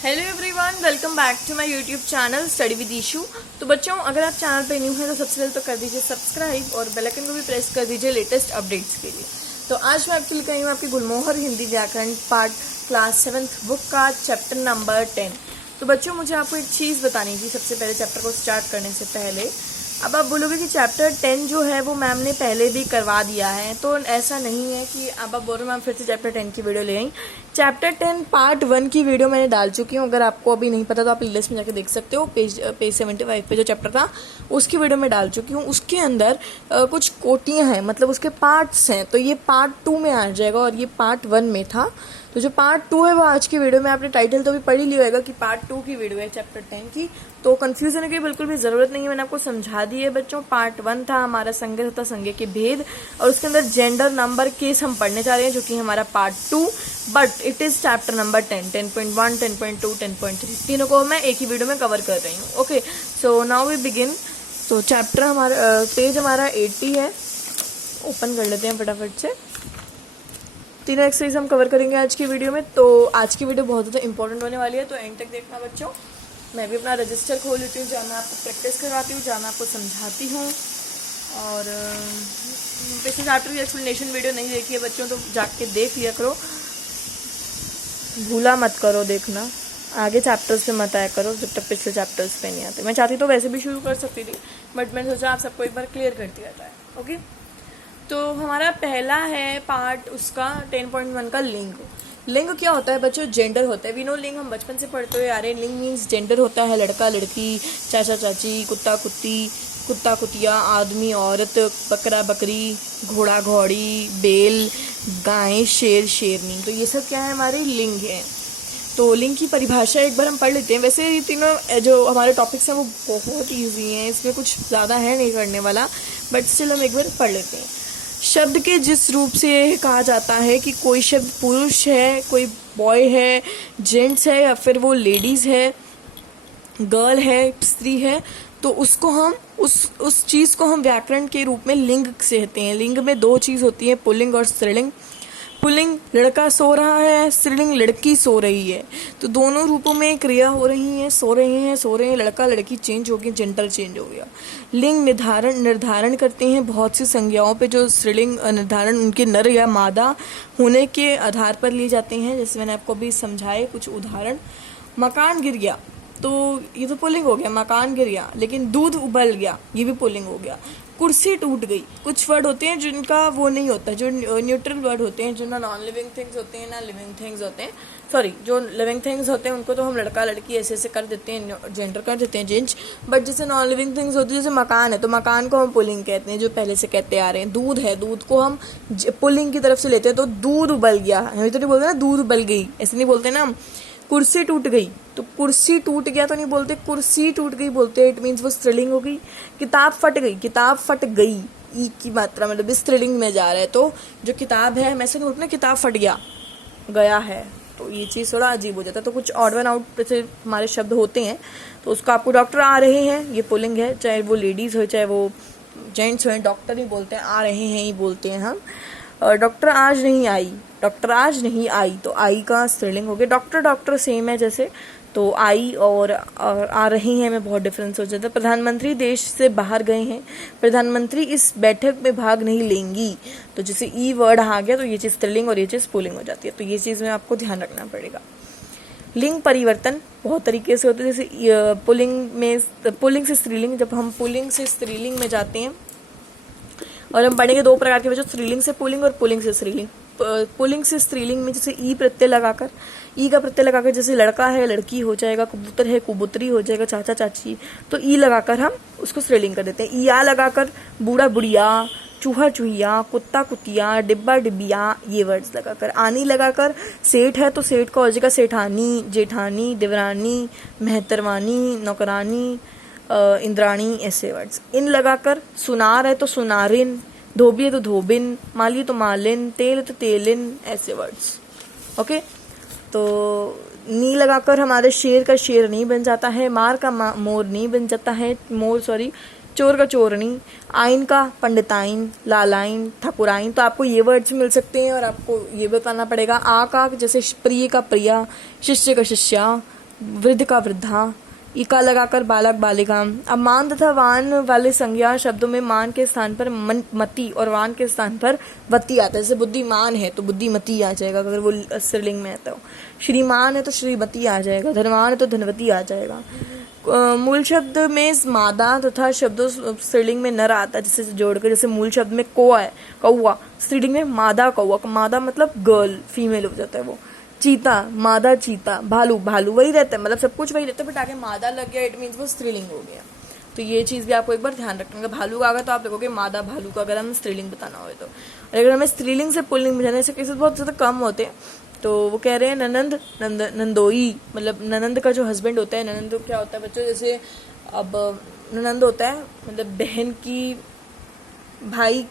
Hello everyone, welcome back to my YouTube channel study with Ishu. तो बच्चों, अगर आप चैनल पे न्यू हैं तो सबसे पहले तो कर दीजिए सब्सक्राइब और बेल आइकन को भी प्रेस कर दीजिए लेटेस्ट अपडेट्स के लिए। तो आज मैं आपके लिए आई हूँ आपकी गुलमोहर हिंदी व्याकरण पार्ट क्लास 7th बुक का चैप्टर नंबर 10। तो बच्चों, मुझे आपको एक चीज़ बतानी थी सबसे पहले चैप्टर को स्टार्ट करने से पहले। अब आप बोलोगे कि चैप्टर 10 जो है वो मैम ने पहले भी करवा दिया है, तो ऐसा नहीं है कि अब आप बोल रहे हो मैम फिर से चैप्टर 10 की वीडियो ले आई। चैप्टर 10 पार्ट 1 की वीडियो मैंने डाल चुकी हूँ। अगर आपको अभी नहीं पता तो आप प्लेलिस्ट में जाकर देख सकते हो। पेज 75 पे जो चैप्टर था उसकी वीडियो में डाल चुकी हूँ। उसके अंदर कुछ कोटियाँ हैं, मतलब उसके पार्ट्स हैं, तो ये पार्ट 2 में आ जाएगा और ये पार्ट 1 में था। तो जो पार्ट 2 है वो आज की वीडियो में, आपने टाइटल तो भी पढ़ ही लिया होगा कि पार्ट 2 की वीडियो है चैप्टर 10 की, तो कंफ्यूज होने की बिल्कुल भी जरूरत नहीं है। मैंने आपको समझा दी है बच्चों। पार्ट 1 था हमारा संज्ञा तथा संज्ञा के भेद, और उसके अंदर जेंडर नंबर केस हम पढ़ने जा रहे हैं जो कि हमारा part 2, but it is chapter number 10, 10.1, 10.2, 10.3 तीनों को मैं एक ही वीडियो में कवर कर रही हूँ। Okay, so now we begin. तो चैप्टर हमारा पेज हमारा 80 है, ओपन कर लेते हैं फटाफट से। तीनों एक्सरसाइज हम कवर करेंगे आज की वीडियो में। तो आज की वीडियो बहुत ज़्यादा इंपॉर्टेंट होने वाली है, तो एंड तक देखना बच्चों। मैं भी अपना रजिस्टर खोल लेती हूँ जहाँ मैं आपको प्रैक्टिस करवाती हूँ, जहाँ मैं आपको समझाती हूँ। और पिछले चैप्टर की एक्सप्लेनेशन वीडियो नहीं देखी है बच्चों तो जाके देख लिया करो, भूला मत करो देखना। आगे चैप्टर्स पे मत आया करो जब तक पिछले चैप्टर्स पे नहीं आते। मैं चाहती तो वैसे भी शुरू कर सकती थी, बट मैंने सोचा आप सबको एक बार क्लियर कर दिया जाए। ओके, तो हमारा पहला है पार्ट उसका 10.1 का लिंग। लिंग क्या होता है बच्चों? जेंडर होता है। वी नो लिंग, हम बचपन से पढ़ते हुए आ रहे हैं। लिंग मीन्स जेंडर होता है लड़का लड़की, चाचा चाची, कुत्ता कुत्ती, कुत्ता कुतिया, आदमी औरत, बकरा बकरी, घोड़ा घोड़ी, बैल गाय, शेर शेरनी। तो ये सब क्या है? हमारे लिंग है। तो लिंग की परिभाषा एक बार हम पढ़ लेते हैं। वैसे ये तीनों जो हमारे टॉपिक्स हैं वो बहुत ईजी हैं, इसमें कुछ ज़्यादा है नहीं करने वाला, बट स्टिल हम एक बार पढ़ लेते हैं। शब्द के जिस रूप से कहा जाता है कि कोई शब्द पुरुष है, कोई बॉय है, जेंट्स है, या फिर वो लेडीज़ है, गर्ल है, स्त्री है, तो उसको हम उस चीज़ को हम व्याकरण के रूप में लिंग से कहते हैं। लिंग में दो चीज़ होती है, पुल्लिंग और स्त्रीलिंग। पुल्लिंग लड़का सो रहा है, स्त्रीलिंग लड़की सो रही है। तो दोनों रूपों में क्रिया हो रही है, सो रहे हैं, लड़का लड़की चेंज हो गया, जेंडर चेंज हो गया। लिंग निर्धारण करते हैं बहुत सी संज्ञाओं पे, जो स्त्रीलिंग निर्धारण उनके नर या मादा होने के आधार पर लिए जाते हैं। जैसे मैंने आपको अभी समझाए कुछ उदाहरण। मकान गिर गया, तो ये तो पुल्लिंग हो गया, मकान गिर गया। लेकिन दूध उबल गया, ये भी पुल्लिंग हो गया। कुर्सी टूट गई। कुछ वर्ड होते हैं जिनका वो नहीं होता, जो न्यूट्रल वर्ड होते हैं, जो ना नॉन लिविंग थिंग्स होते हैं ना लिविंग थिंग्स होते हैं। सॉरी, जो लिविंग थिंग्स होते हैं उनको तो हम लड़का लड़की ऐसे ऐसे कर देते हैं, जेंडर कर देते हैं चेंज। बट जैसे नॉन लिविंग थिंग्स होती है, जैसे मकान है, तो मकान को हम पुल्लिंग कहते हैं, जो पहले से कहते आ रहे हैं। दूध है, दूध को हम पुल्लिंग की तरफ से लेते हैं, तो दूध उबल गया। हम तो नहीं बोलते ना दूध उबल गई, ऐसे नहीं बोलते ना हम। कुर्सी टूट गई, तो कुर्सी टूट गया तो नहीं बोलते, कुर्सी टूट गई बोलते हैं। इट मीन्स वो स्त्रीलिंग हो गई। किताब फट गई, किताब फट गई, ई की मात्रा मतलब स्त्रीलिंग में जा रहा है। तो जो किताब है, मैं ऐसे नहीं बोलते ना किताब फट गया है, तो ये चीज़ थोड़ा अजीब हो जाता है। तो कुछ ऑड वन आउट जैसे हमारे शब्द होते हैं, तो उसको आपको डॉक्टर आ रहे हैं, ये पुल्लिंग है, चाहे वो लेडीज़ हो चाहे वो जेंट्स हो, डॉक्टर ही बोलते हैं, आ रहे हैं ही बोलते हैं हम। डॉक्टर आज नहीं आई, डॉक्टर आज नहीं आई, तो आई का स्त्रीलिंग हो गया। डॉक्टर सेम है जैसे, तो आई और आ रही हैं में बहुत डिफरेंस हो जाता है। प्रधानमंत्री देश से बाहर गए हैं, प्रधानमंत्री इस बैठक में भाग नहीं लेंगी, तो जैसे ई वर्ड आ गया तो ये चीज़ स्त्रीलिंग और ये चीज़ पुल्लिंग हो जाती है। तो ये चीज़ में आपको ध्यान रखना पड़ेगा। लिंग परिवर्तन बहुत तरीके से होते हैं, जैसे पुल्लिंग से स्त्रीलिंग। जब हम पुल्लिंग से स्त्रीलिंग में जाते हैं, और हम पढ़ेंगे दो प्रकार के बच्चों, स्त्रीलिंग से पुल्लिंग और पुल्लिंग से स्त्रीलिंग। पुल्लिंग से स्त्रीलिंग में जैसे ई प्रत्यय लगाकर, ई का प्रत्यय लगाकर, जैसे लड़का है लड़की हो जाएगा, कबूतर है कबूतरी हो जाएगा, चाचा चाची, तो ई लगाकर हम उसको स्त्रीलिंग कर देते हैं। ईया लगाकर बूढ़ा बुढ़िया, चूहा चूहिया, कुत्ता कुतिया, डिब्बा डिबिया, ये वर्ड्स लगाकर। आनी लगाकर सेठ है तो सेठ का हो जाएगा सेठानी, जेठानी, देवरानी, मेहतरवानी, नौकरानी, इंद्राणी, ऐसे वर्ड्स। इन लगाकर सुनार है तो सुनारिन, धोबी है तो धोबिन, माली तो मालिन, तेल है तो तेलिन, ऐसे वर्ड्स। ओके, तो नी लगाकर हमारे शेर का शेरनी बन जाता है, मार का मोरनी बन जाता है, चोर का चोरनी, आइन का पंडिताइन, लालाइन, ठाकुराइन। तो आपको ये वर्ड्स मिल सकते हैं और आपको ये बताना पड़ेगा। आ का जैसे प्रिय का प्रिया, शिष्य का शिष्या, वृद्ध का वृद्धा, इका लगाकर बालक बालिका। अब मान तथा वान वाले संज्ञा शब्दों में मान के स्थान पर मति और वान के स्थान पर वती आता है। जैसे बुद्धिमान है तो बुद्धिमती आ जाएगा अगर वो स्त्रीलिंग में है तो, श्रीमान है तो श्रीमती आ जाएगा, धनवान है तो धनवती आ जाएगा। मूल शब्द में मादा तथा शब्दों स्त्रीलिंग में नर आता है जिससे जोड़कर, जैसे मूल शब्द में कोआ है कौआ, स्त्रीलिंग में मादा कौआ, मादा मतलब गर्ल फीमेल हो जाता है वो। चीता मादा चीता, भालू भालू वही रहता है, मतलब सब कुछ वही रहता है, बट आगे मादा लग गया इट मीन्स वो स्त्रीलिंग हो गया। तो ये चीज़ भी आपको एक बार ध्यान रखना है। भालू का आगा तो आप देखोगे मादा भालू का, अगर हमें स्त्रीलिंग बताना हो तो। और अगर हमें स्त्रीलिंग से पुल्लिंग बुझाने ऐसे केसेस बहुत ज़्यादा कम होते हैं। तो वो कह रहे हैं ननंद नंदोई, मतलब ननंद का जो हस्बैंड होता है, ननंद क्या होता है बच्चों, जैसे अब ननंद होता है मतलब बहन की, भाई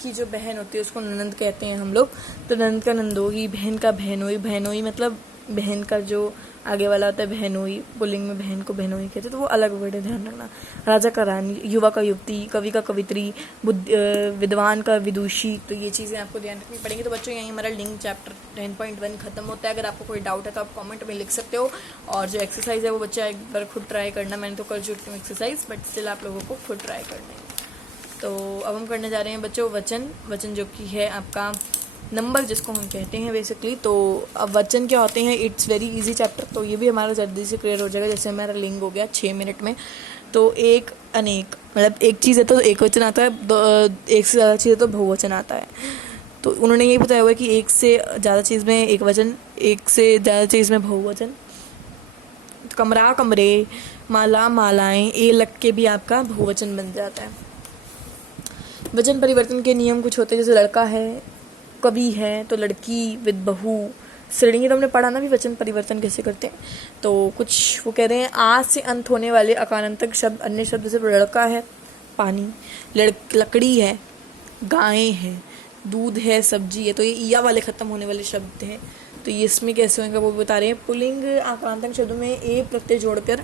की जो बहन होती है उसको ननंद कहते हैं हम लोग। तो ननंद का नंदोई, बहन का बहनोई, बहनोई मतलब बहन का जो आगे वाला होता है बहनोई, पुल्लिंग में बहन को बहनोई कहते हैं, तो वो अलग वर्ड है, ध्यान रखना। राजा का रानी, युवा का युवती, कवि का कवित्री, विद्वान का विदुषी। तो ये चीज़ें आपको ध्यान रखनी पड़ेंगी। तो बच्चों यहीं हमारा लिंक चैप्टर 10.1 खत्म होता है। अगर आपको कोई डाउट है तो आप कमेंट में लिख सकते हो, और जो एक्सरसाइज है वो बच्चा एक बार खुद ट्राई करना। मैंने तो कर चुकी हूँ एक्सरसाइज, बट स्टिल आप लोगों को खुद ट्राई करना है। तो अब हम करने जा रहे हैं बच्चों वचन जो कि है आपका नंबर जिसको हम कहते हैं बेसिकली। तो अब वचन क्या होते हैं, इट्स वेरी इजी चैप्टर, तो ये भी हमारा जल्दी से क्लियर हो जाएगा। जैसे हमारा लिंग हो गया 6 मिनट में। तो एक अनेक, मतलब एक चीज़ है तो एक वचन आता है, एक से ज़्यादा चीज़ है तो बहुवचन आता है। तो उन्होंने ये बताया हुआ है कि एक से ज़्यादा चीज़ में एक वचन, एक से ज़्यादा चीज़ में बहुवचन। कमरा कमरे, माला मालाएं, ए लग के भी आपका बहुवचन बन जाता है। वचन परिवर्तन के नियम कुछ होते हैं, जैसे लड़का है, कवि है तो लड़की विद बहु, श्रेणी तो हमने पढ़ा ना भी वचन परिवर्तन कैसे करते हैं। तो कुछ वो कह रहे हैं, आज से अंत होने वाले अकारांतक शब्द अन्य शब्द जैसे लड़का है पानी, लकड़ी है, गायें हैं, दूध है, सब्जी है, तो ये ईया वाले खत्म होने वाले शब्द हैं। तो ये इसमें कैसे होंगे वो बता रहे हैं। पुल्लिंग आक्रांतक शब्दों में ए प्रत्यय जोड़कर,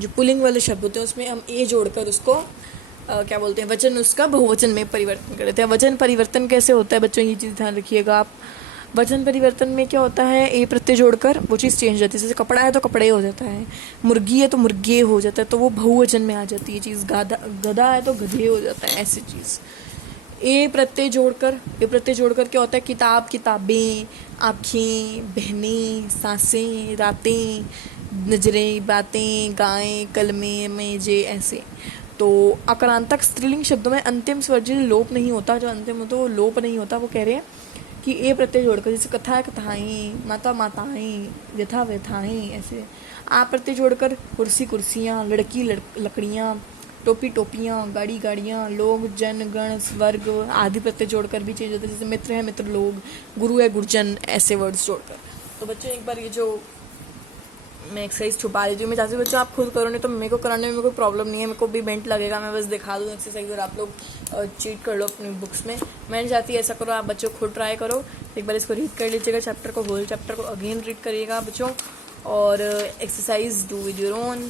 जो पुल्लिंग वाले शब्द होते हैं उसमें हम ए जोड़कर उसको क्या बोलते हैं, वचन उसका बहुवचन में परिवर्तन कर देते हैं। वचन परिवर्तन कैसे होता है बच्चों, ये चीज़ ध्यान रखिएगा आप। वचन परिवर्तन में क्या होता है, ए प्रत्यय जोड़कर वो चीज़ चेंज हो जाती है। जैसे कपड़ा है तो कपड़े हो जाता है, मुर्गी है तो मुर्गे हो जाता है, तो वो बहुवचन में आ जाती है चीज़। गधा है तो गधे हो जाता है, ऐसी चीज़। ए प्रत्यय जोड़कर क्या होता है, किताब किताबें, आँखें बहनें, सांसें रातें, नजरें बातें, गायें कलमें मेजे, ऐसे। तो आक्रांतक स्त्रीलिंग शब्दों में अंतिम स्वर जो लोप नहीं होता, जो अंतिम होता है वो लोप नहीं होता। वो कह रहे हैं कि ए प्रत्यय जोड़कर, जैसे कथा है कथाएं, माता माताएं, व्यथा व्यथाएं, ऐसे। आ प्रत्यय जोड़कर कुर्सी कुर्सियाँ, लड़की लकड़ियाँ, टोपी टोपियाँ, गाड़ी गाड़ियाँ, लोग जन गण स्वर्ग आदि प्रत्यय जोड़कर भी चेंज होता है। जैसे मित्र है मित्र लोग, गुरु है गुरुजन, ऐसे वर्ड्स जोड़कर। तो बच्चों एक बार ये जो मैं एक्सरसाइज छुपा देती हूँ, मैं चाहती हूँ बच्चों आप खुद करो, नहीं तो मेरे को कराने में कोई प्रॉब्लम नहीं है, मेरे को भी बेंट लगेगा, मैं बस दिखा दूँ एक्सरसाइज और आप लोग चीट कर लो अपनी बुक्स में। मैं नहीं चाहती ऐसा करो, आप बच्चों खुद ट्राई करो। एक बार इसको रीड कर लीजिएगा चैप्टर को, होल चैप्टर को अगेन रीड करिएगा बच्चों, और exercise do with your own.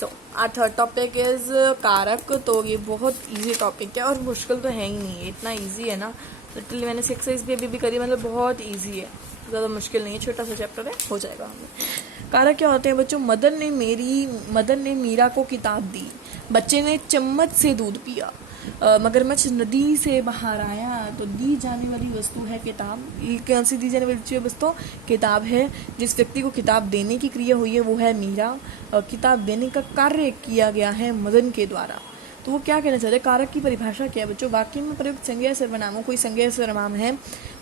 So our third topic is कारक। तो ये बहुत ईजी टॉपिक है और मुश्किल तो है ही नहीं है, इतना ईजी है ना। लिटरली मैंने एक्सरसाइज भी अभी करी, मतलब बहुत ईजी है, ज़्यादा मुश्किल नहीं है, छोटा सा चैप्टर है, हो जाएगा हमें। कारक क्या होते हैं बच्चों, मदन ने मीरा को किताब दी, बच्चे ने चम्मच से दूध पिया, मगरमच्छ नदी से बाहर आया। तो दी जाने वाली वस्तु है किताब। ये कौन सी दी जाने वाली वस्तु, किताब है। जिस व्यक्ति को किताब देने की क्रिया हुई है वो है मीरा, और किताब देने का कार्य किया गया है मदन के द्वारा। तो वो क्या कहना चाहते हैं, कारक की परिभाषा क्या है बच्चों, वाक्य में प्रयुक्त संज्ञा सर्वनामों, कोई संज्ञा सर्वनाम है,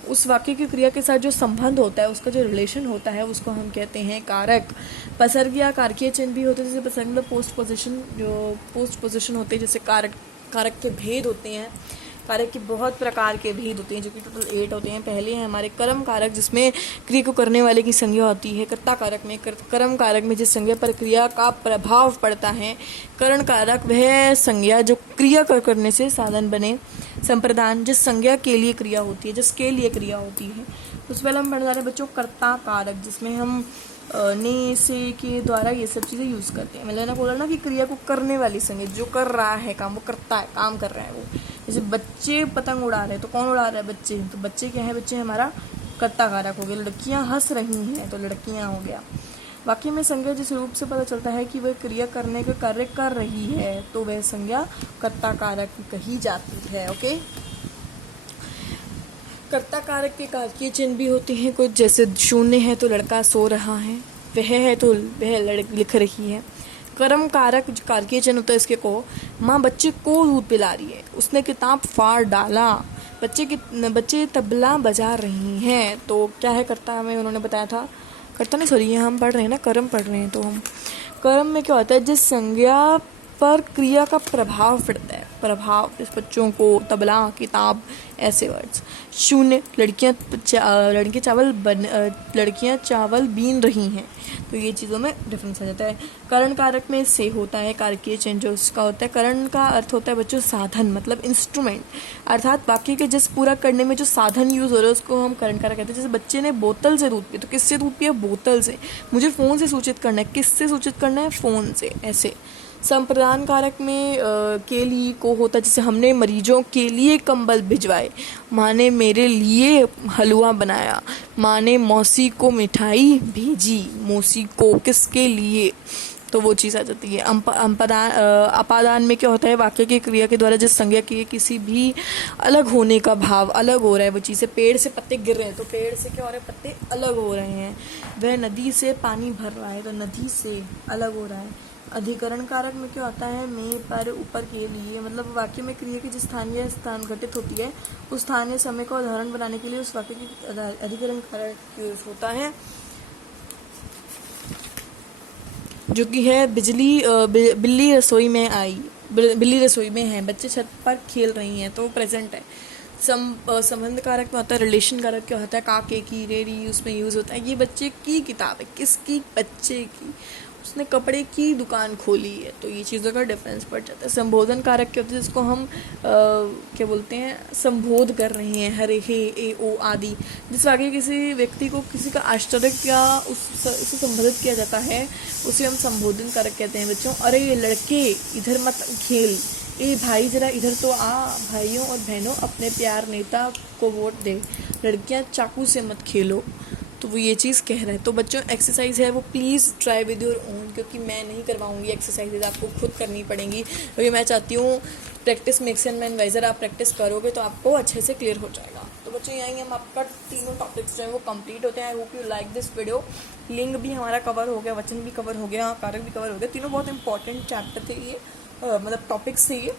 उस वाक्य की क्रिया के साथ जो संबंध होता है, उसका जो रिलेशन होता है, उसको हम कहते हैं कारक। पसर्ग या कारकीय चिन्ह भी होते हैं, जैसे पसर्ग मतलब पोस्ट पोजिशन, जो पोस्ट पोजिशन होते हैं, जैसे कारक के भेद होते हैं। कारक के बहुत प्रकार के भेद होते हैं, जो कि टोटल 8 होते हैं। पहले हैं हमारे कर्म कारक, जिसमें क्रिया को करने वाले की संज्ञा होती है। कर्ता कारक में, कर्म कारक में जिस संज्ञा पर क्रिया का प्रभाव पड़ता है। करण कारक वह संज्ञा जो क्रिया करने से साधन बने। संप्रदान जिस संज्ञा के लिए क्रिया होती है, जिसके लिए क्रिया होती है। तो उससे पहले हम पढ़ने जा रहे हैं बच्चों कर्ता कारक, जिसमें हम ने से के द्वारा ये सब चीज़ें यूज़ करते हैं। मैंने बोला ना कि क्रिया को करने वाली संज्ञा, जो कर रहा है काम, वो करता है, काम कर रहा है वो। जैसे बच्चे पतंग उड़ा रहे हैं, तो कौन उड़ा रहा है, बच्चे। तो बच्चे क्या है, बच्चे हमारा कर्ता कारक हो गया, लड़कियां हंस रही हैं तो लड़कियां हो गया। वाक्य में संज्ञा जिस रूप से पता चलता है कि वह क्रिया करने के कार्य कर रही है तो वह संज्ञा कर्ता कारक कही जाती है। ओके, कर्ता कारक के कारकीय चिन्ह भी होते हैं कुछ, जैसे शून्य है तो लड़का सो रहा है, वह है तो वह लिख रही है। कर्म कारक कारकीय चिन्ह होता है इसके को, माँ बच्चे को दूध पिला रही है, उसने किताब फाड़ डाला, बच्चे तबला बजा रही हैं तो क्या है कर्ता, हमें उन्होंने बताया था, कर्ता नहीं सॉरी, हम पढ़ रहे हैं ना, कर्म पढ़ रहे हैं, तो हम कर्म में क्या होता है, जिस संज्ञा पर क्रिया का प्रभाव पड़ता है, प्रभाव, जिस बच्चों को तबला, किताब, ऐसे वर्ड्स। शून्य, लड़कियां चावल बीन रही हैं, तो ये चीज़ों में डिफरेंस आ जाता है। करण कारक में से होता है कारकीय चिन्ह जो उसका होता है, करण का अर्थ होता है बच्चों साधन, मतलब इंस्ट्रूमेंट, अर्थात वाक्य के जिस पूरा करने में जो साधन यूज हो रहा है उसको हम करण कारक कहते हैं। जैसे बच्चे ने बोतल से दूध पिया, तो किससे दूध पिया, बोतल से, मुझे फ़ोन से सूचित करना है, किससे सूचित करना है, फ़ोन से, ऐसे। संप्रदान कारक में के लिए को होता है, जैसे हमने मरीजों के लिए कंबल भिजवाए, माँ ने मेरे लिए हलवा बनाया, माँ ने मौसी को मिठाई भेजी, मौसी को किसके लिए, तो वो चीज़ आ जाती है। अपादान में क्या होता है, वाक्य की क्रिया के द्वारा जिस संज्ञा के किसी भी अलग होने का भाव, अलग हो रहा है वो चीज़, पेड़ से पत्ते गिर रहे हैं तो पेड़ से क्या हो रहा है, पत्ते अलग हो रहे हैं। वह नदी से पानी भर रहा है तो नदी से अलग हो रहा है। अधिकरण कारक में क्या होता है, में, पर, ऊपर के लिए, मतलब वाक्य में क्रिया की जिस स्थानीय स्थान घटित होती है उस स्थानीय समय का उदाहरण बनाने के लिए उस वाक्य की अधिकरण कारक यूज होता है, जो कि है बिल्ली रसोई में आई, बिल्ली रसोई में है, बच्चे छत पर खेल रही हैं, तो प्रेजेंट है। संबंध कारक में होता है, रिलेशन कारक क्या होता है, काके की, रेडी, उसमें यूज होता है, ये बच्चे की किताब है, किसकी, बच्चे की, उसने कपड़े की दुकान खोली है, तो ये चीज़ों का डिफरेंस पड़ जाता है। संबोधन कारक क्या होता है, जिसको हम क्या बोलते हैं, संबोध कर रहे हैं, हरे, हे, ए, ओ आदि, जिस आगे किसी व्यक्ति को किसी का आश्चर्य या उसे संबोधित किया जाता है उसे हम संबोधन कारक कहते हैं। बच्चों, अरे लड़के इधर मत खेल, ए भाई जरा इधर तो आ, भाइयों और बहनों अपने प्यार नेता को वोट दे, लड़कियां चाकू से मत खेलो, तो वो ये चीज़ कह रहा है। तो बच्चों एक्सरसाइज है वो please try with your own, क्योंकि मैं नहीं करवाऊंगी एक्सरसाइजेज, आपको खुद करनी पड़ेंगी, क्योंकि मैं चाहती हूँ practice makes an man wiser, आप प्रैक्टिस करोगे तो आपको अच्छे से क्लियर हो जाएगा। तो बच्चों यहीं हम आपका तीनों टॉपिक्स जो है वो कंप्लीट होते हैं। I hope you like this video. लिंग भी हमारा कवर हो गया, वचन भी कवर हो गया, कारक भी कवर हो गया, तीनों बहुत इंपॉर्टेंट चैप्टर थे ये, मतलब टॉपिक्स थे ये।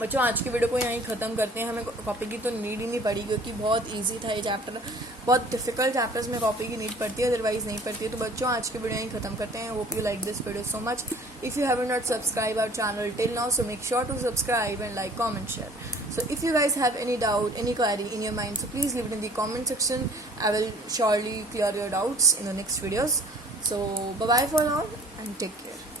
बच्चों आज की वीडियो को यहीं ख़त्म करते हैं, हमें कॉपी की तो नीड ही नहीं पड़ी, क्योंकि बहुत इजी था ये चैप्टर, बहुत डिफिकल्ट चैप्टर्स में कॉपी की नीड पड़ती है, अदरवाइज नहीं पड़ती है। तो बच्चों आज की वीडियो यहीं ख़त्म करते हैं। Hope you like this video so much. If you have not subscribe our channel till now, so make sure to subscribe and like, comment, share. So if you guys have any doubt, any query in your mind, so please leave it in the comment section. I will surely clear your doubts in the next videos. So bye bye for now and take care.